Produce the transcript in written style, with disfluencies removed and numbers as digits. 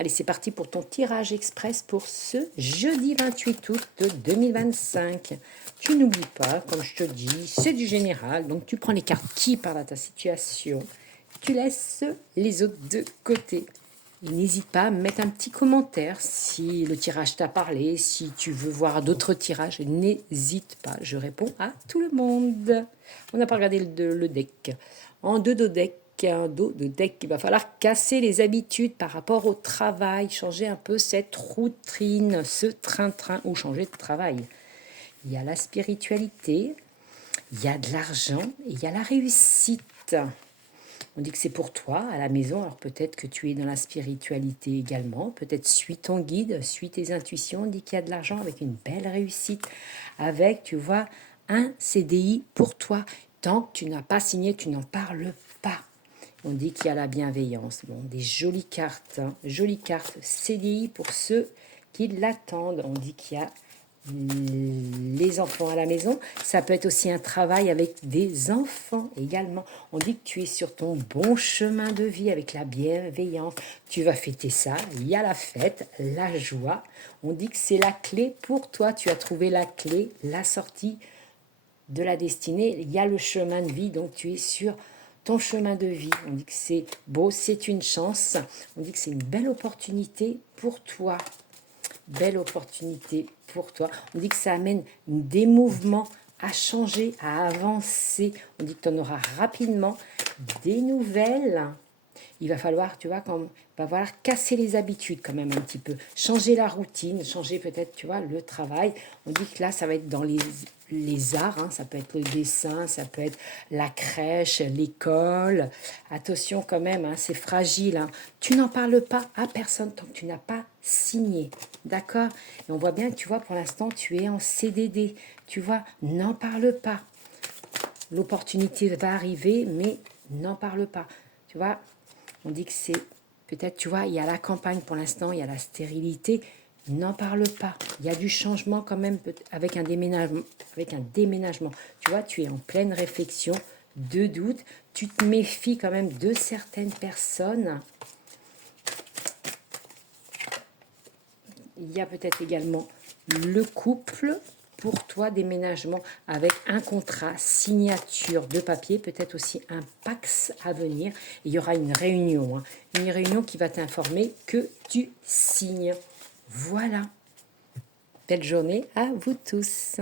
Allez, c'est parti pour ton tirage express pour ce jeudi 28 août 2025. Tu n'oublies pas, comme je te dis, c'est du général. Donc, tu prends les cartes qui parlent à ta situation. Tu laisses les autres de côté. Et n'hésite pas à mettre un petit commentaire si le tirage t'a parlé, si tu veux voir d'autres tirages. N'hésite pas, je réponds à tout le monde. On n'a pas regardé le deck. En dos de deck, il va falloir casser les habitudes par rapport au travail, changer un peu cette routine, ce train-train, ou changer de travail. Il y a la spiritualité, il y a de l'argent et il y a la réussite. On dit que c'est pour toi, à la maison, alors peut-être que tu es dans la spiritualité également, peut-être suis ton guide, suis tes intuitions, on dit qu'il y a de l'argent avec une belle réussite, avec, tu vois, un CDI pour toi. Tant que tu n'as pas signé, tu n'en parles pas. On dit qu'il y a la bienveillance. Bon, des jolies cartes, hein, jolies cartes CDI pour ceux qui l'attendent. On dit qu'il y a les enfants à la maison. Ça peut être aussi un travail avec des enfants également. On dit que tu es sur ton bon chemin de vie avec la bienveillance. Tu vas fêter ça. Il y a la fête, la joie. On dit que c'est la clé pour toi. Tu as trouvé la clé, la sortie de la destinée. Il y a le chemin de vie. Donc tu es sur ton chemin de vie. On dit que c'est beau, c'est une chance. On dit que c'est une belle opportunité pour toi. Belle opportunité pour toi. On dit que ça amène des mouvements à changer, à avancer. On dit que tu en auras rapidement des nouvelles. Il va falloir, tu vois, va falloir casser les habitudes quand même un petit peu. Changer la routine, changer peut-être, tu vois, le travail. On dit que là, ça va être dans les arts, hein. Ça peut être le dessin, ça peut être la crèche, l'école. Attention quand même, hein, c'est fragile. Hein. Tu n'en parles pas à personne tant que tu n'as pas signé. D'accord? Et on voit bien que, tu vois, pour l'instant, tu es en CDD. Tu vois, n'en parle pas. L'opportunité va arriver, mais n'en parle pas. Tu vois, on dit que c'est peut-être, tu vois, il y a la campagne pour l'instant, il y a la stérilité. N'en parle pas. Il y a du changement quand même avec un déménagement. Tu vois, tu es en pleine réflexion, de doute. Tu te méfies quand même de certaines personnes. Il y a peut-être également le couple. Pour toi, déménagement avec un contrat, signature de papier, peut-être aussi un Pax à venir. Il y aura une réunion, hein, une réunion qui va t'informer que tu signes. Voilà. Belle journée à vous tous.